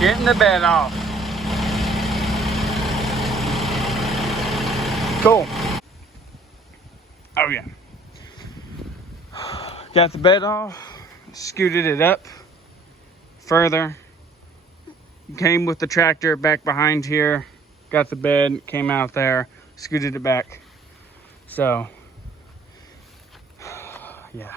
Getting the bed off. Cool. Oh yeah. Got the bed off, scooted it up further. Came with the tractor back behind here. Got the bed, came out there, scooted it back. So, yeah.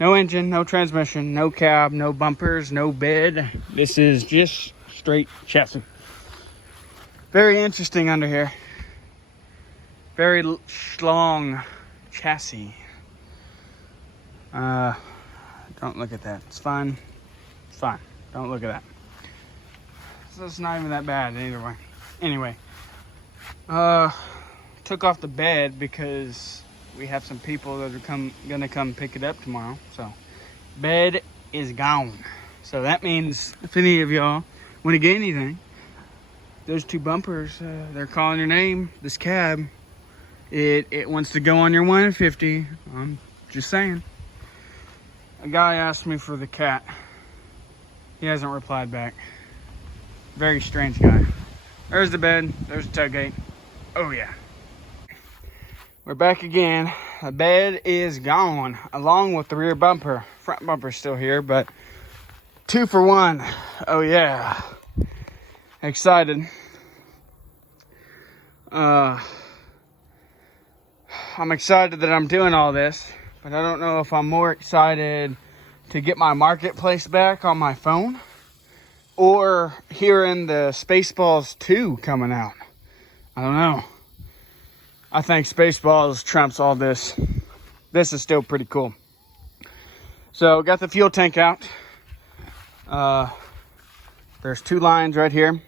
No engine, no transmission, no cab, no bumpers, no bed. This is just straight chassis. Very interesting under here. Very shlong chassis. Don't look at that. It's fine. It's fine. Don't look at that. So it's not even that bad either way. Anyway, took off the bed because we have some people that are gonna come pick it up tomorrow. So bed is gone. So that means if any of y'all want to get anything, those two bumpers, they're calling your name. This cab, it wants to go on your 150. I'm just saying. A guy asked me for the cat. He hasn't replied back. Very strange guy. There's the bed. There's the tailgate. Oh yeah. We're back again. The bed is gone, along with the rear bumper. Front bumper's still here, but 2 for 1. Oh yeah. Excited. I'm excited that I'm doing all this, but I don't know if I'm more excited to get my marketplace back on my phone or hearing the Spaceballs 2 coming out. I don't know. I think Spaceballs trumps all this. This is still pretty cool. So got the fuel tank out. There's 2 lines right here,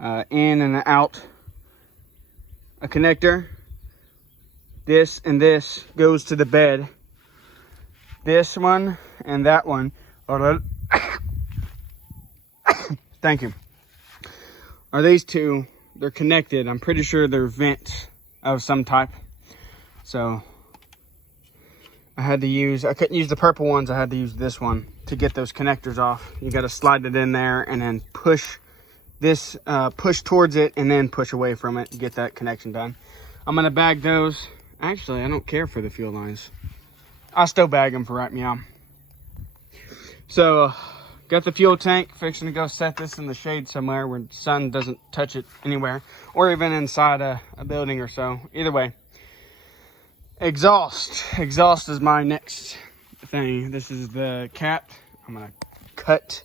in and out. A connector. This and this goes to the bed. This one and that one are thank you. Are these two? They're connected. I'm pretty sure they're vents of some type. So I couldn't use the purple ones. I had to use this one to get those connectors off. You got to slide it in there and then push this, push towards it and then push away from it to get that connection done. I'm going to bag those. Actually, I don't care for the fuel lines. I'll still bag them for right meow. So, got the fuel tank, fixing to go set this in the shade somewhere where the sun doesn't touch it anywhere, or even inside a building or so. Either way. Exhaust. Exhaust is my next thing. This is the cap. I'm going to cut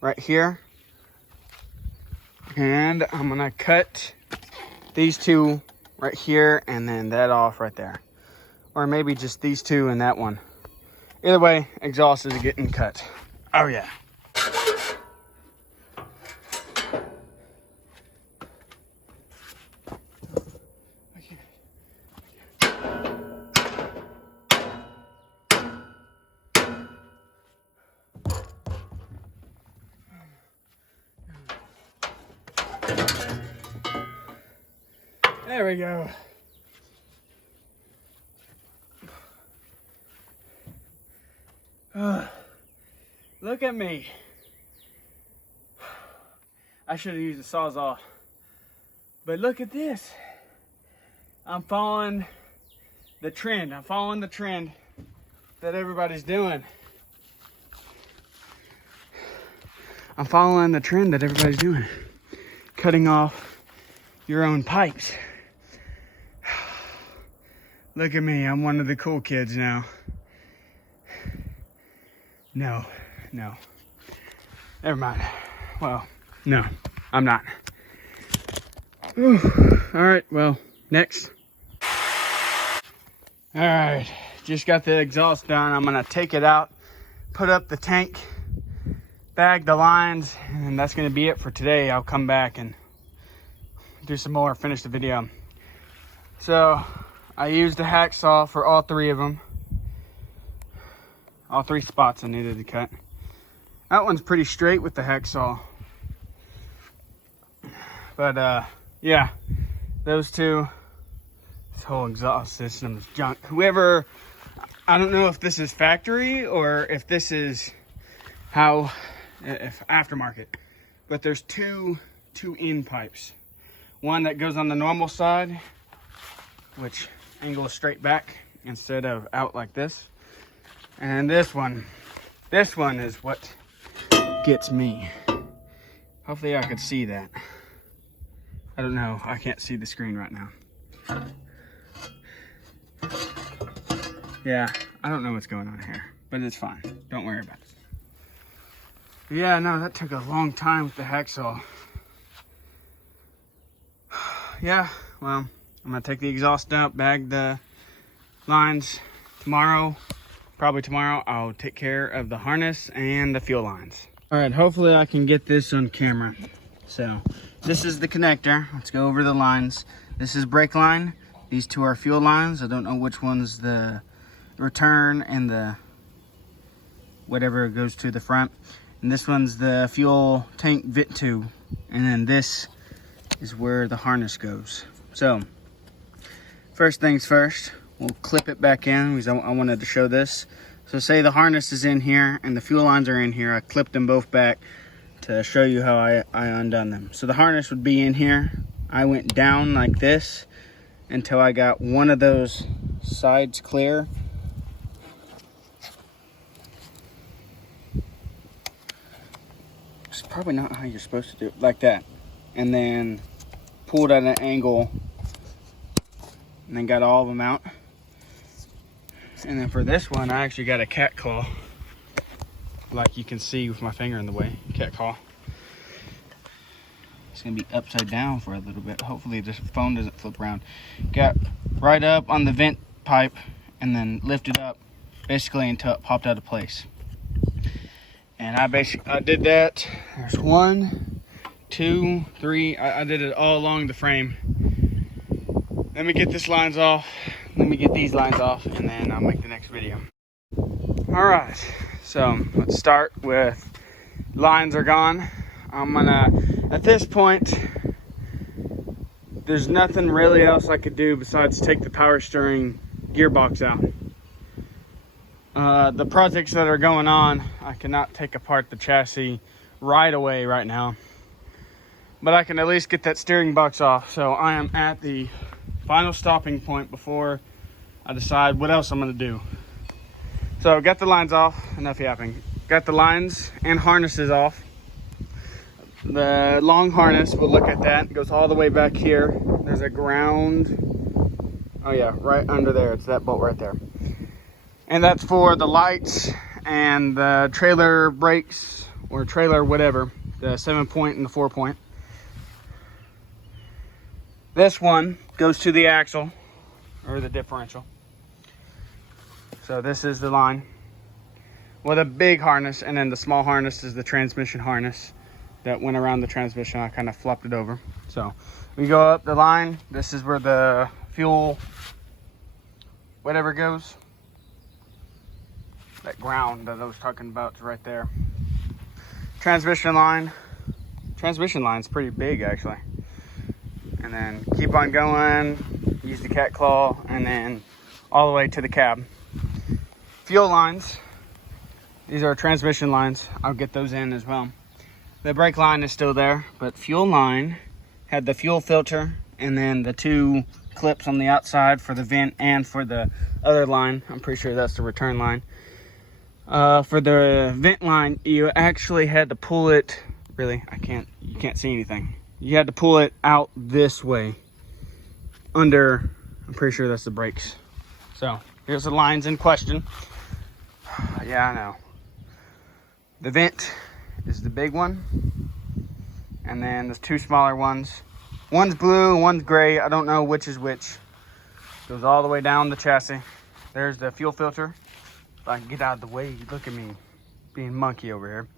right here. And I'm going to cut these 2 right here and then that off right there. Or maybe just these 2 and that one. Either way, exhaust is getting cut. Oh yeah. There we go. Look at me. I should have used a Sawzall. But look at this. I'm following the trend. I'm following the trend that everybody's doing. I'm following the trend that everybody's doing. Cutting off your own pipes. Look at me. I'm one of the cool kids now. No. Never mind. Well, no, I'm not. Whew. All right, well, next. All right, just got the exhaust done. I'm gonna take it out, put up the tank, bag the lines, and that's gonna be it for today. I'll come back and do some more, finish the video. So I used the hacksaw for all 3 of them. All 3 spots I needed to cut. That one's pretty straight with the hacksaw. But yeah, those 2, this whole exhaust system is junk. Whoever, I don't know if this is factory or if this is how if aftermarket. But there's two end pipes. One that goes on the normal side, which angles straight back instead of out like this. And this one is what gets me. Hopefully I could see that. I don't know, I can't see the screen right now. Yeah, I don't know what's going on here, but it's fine. Don't worry about it. Yeah, no, that took a long time with the hacksaw. Yeah, well, I'm gonna take the exhaust out, bag the lines tomorrow. Probably tomorrow I'll take care of the harness and the fuel lines. All right, hopefully I can get this on camera. So this is the connector. Let's go over the lines. This is brake line. These two are fuel lines. I don't know which one's the return and the whatever goes to the front. And this one's the fuel tank vent tube. And then this is where the harness goes. So first things first, we'll clip it back in because I wanted to show this. So say the harness is in here and the fuel lines are in here. I clipped them both back to show you how I undone them. So the harness would be in here. I went down like this until I got one of those sides clear. It's probably not how you're supposed to do it, like that. And then pulled at an angle and then got all of them out. And then for this one, I actually got a cat claw, like you can see with my finger in the way. Cat claw. It's gonna be upside down for a little bit. Hopefully this phone doesn't flip around. Got right up on the vent pipe and then lifted up basically until it popped out of place. And I did that. There's 1, 2, 3. I did it all along the frame. Let me get this lines off. Let me get these lines off, and then I'll make the next video. All right, so let's start with lines are gone. I'm gonna, at this point, there's nothing really else I could do besides take the power steering gearbox out. The projects that are going on, I cannot take apart the chassis right away right now, but I can at least get that steering box off. So I am at the final stopping point before I decide what else I'm gonna do. So got the lines off, enough yapping. Got the lines and harnesses off. The long harness, we'll look at that. It goes all the way back here. There's a ground, oh yeah, right under there. It's that bolt right there. And that's for the lights and the trailer brakes or trailer whatever, the 7-point and the 4-point. This one goes to the axle or the differential. So this is the line with a big harness, and then the small harness is the transmission harness that went around the transmission. I kind of flopped it over. So we go up the line. This is where the fuel whatever goes. That ground that I was talking about is right there. Transmission line. Transmission line's pretty big actually. And then keep on going, use the cat claw, and then all the way to the cab. Fuel lines, these are transmission lines. I'll get those in as well. The brake line is still there, but fuel line had the fuel filter and then the 2 clips on the outside for the vent and for the other line. I'm pretty sure that's the return line. For the vent line, you actually had to pull it, really, you can't see anything. You had to pull it out this way under, I'm pretty sure that's the brakes. So here's the lines in question. Yeah, I know. The vent is the big one. And then there's 2 smaller ones. One's blue, one's gray. I don't know which is which. Goes all the way down the chassis. There's the fuel filter. If I can get out of the way, look at me being monkey over here.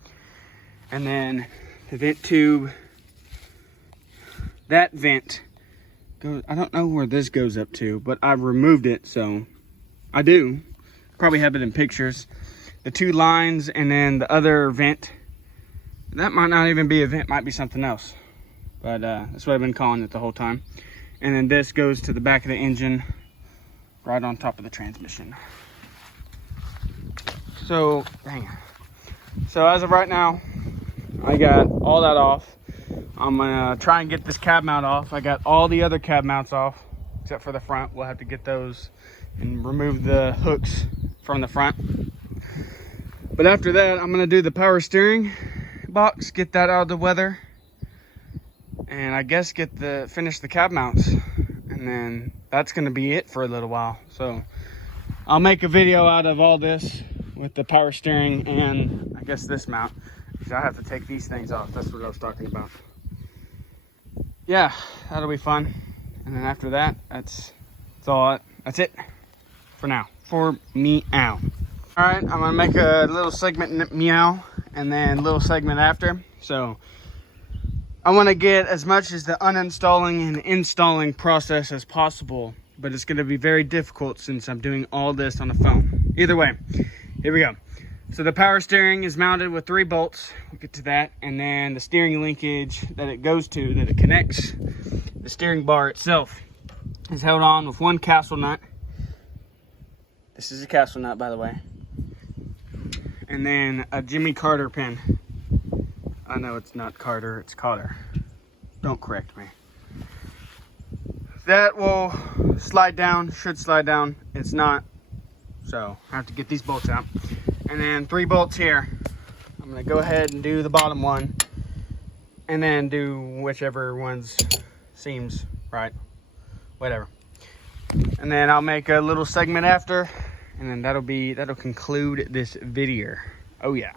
And then the vent tube. That vent goes, I don't know where this goes up to, but I've removed it, so I do. Probably have it in pictures. The 2 lines and then the other vent. That might not even be a vent, might be something else. But that's what I've been calling it the whole time. And then this goes to the back of the engine, right on top of the transmission. So, dang. So as of right now, I got all that off. I'm gonna try and get this cab mount off. I got all the other cab mounts off, except for the front. We'll have to get those and remove the hooks from the front. But after that, I'm gonna do the power steering box, get that out of the weather, and I guess finish the cab mounts. And then that's gonna be it for a little while. So I'll make a video out of all this with the power steering and I guess this mount, because I have to take these things off. That's what I was talking about. Yeah, that'll be fun. And then after that, that's it for now, for meow. All right, I'm gonna make a little segment meow and then a little segment after. So I want to get as much as the uninstalling and installing process as possible, but it's going to be very difficult since I'm doing all this on the phone. Either way, here we go. So the power steering is mounted with 3 bolts. We'll get to that. And then the steering linkage that it goes to, that it connects, the steering bar itself is held on with 1 castle nut. This is a castle nut, by the way. And then a Jimmy Carter pin. I know it's not Carter, it's Cotter. Don't correct me. That will slide down, should slide down. It's not. So I have to get these bolts out. And then 3 bolts here. I'm gonna go ahead and do the bottom one and then do whichever ones seems right. Whatever. And then I'll make a little segment after, and then that'll conclude this video. Oh yeah.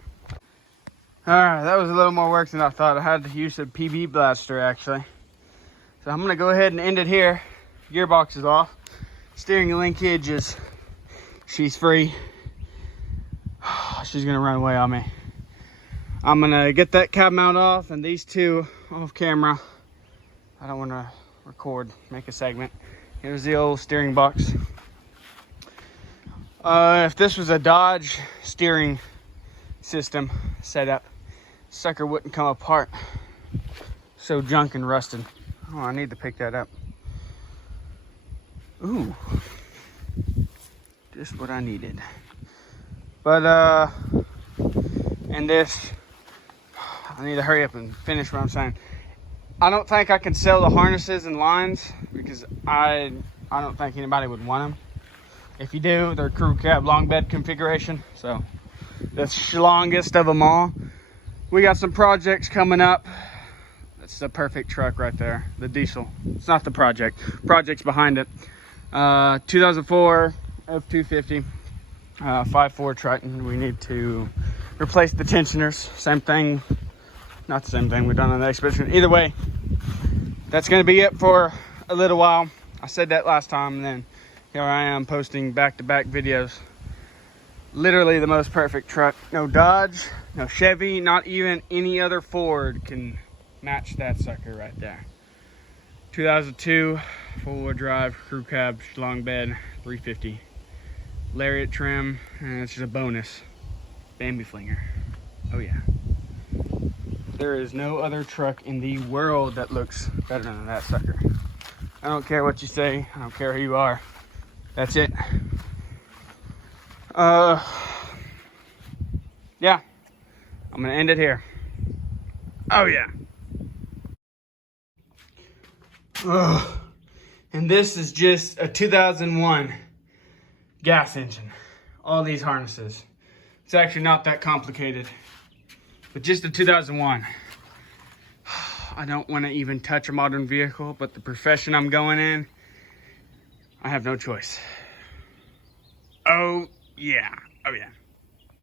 Alright, that was a little more work than I thought. I had to use a PB blaster actually. So I'm gonna go ahead and end it here. Gearbox is off. Steering linkage she's free. She's gonna run away on me. I'm gonna get that cab mount off and these 2 off camera. I don't wanna record, make a segment. Here's the old steering box. If this was a Dodge steering system setup, sucker wouldn't come apart. So junk and rusted. Oh, I need to pick that up. Ooh, just what I needed. But and this, I need to hurry up and finish what I'm saying. I don't think I can sell the harnesses and lines because I don't think anybody would want them. If you do, they're crew cab long bed configuration. So the shlongest of them all. We got some projects coming up. That's the perfect truck right there, the diesel. It's not the project's behind it. 2004 F250 5.4 Triton. We need to replace the tensioners. Same thing, not the same thing we've done on the Expedition. Either way, that's going to be it for a little while. I said that last time, and then here I am posting back-to-back videos. Literally the most perfect truck. No Dodge, no Chevy, not even any other Ford can match that sucker right there. 2002 4-wheel drive crew cab long bed 350 lariat trim, and it's just a bonus. Bambi flinger. Oh yeah. There is no other truck in the world that looks better than that sucker. I don't care what you say. I don't care who you are. That's it. Yeah, I'm gonna end it here. Oh yeah. And this is just a 2001 gas engine. All these harnesses. It's actually not that complicated, but just a 2001. I don't want to even touch a modern vehicle, but the profession I'm going in, I have no choice. Oh yeah. Oh yeah.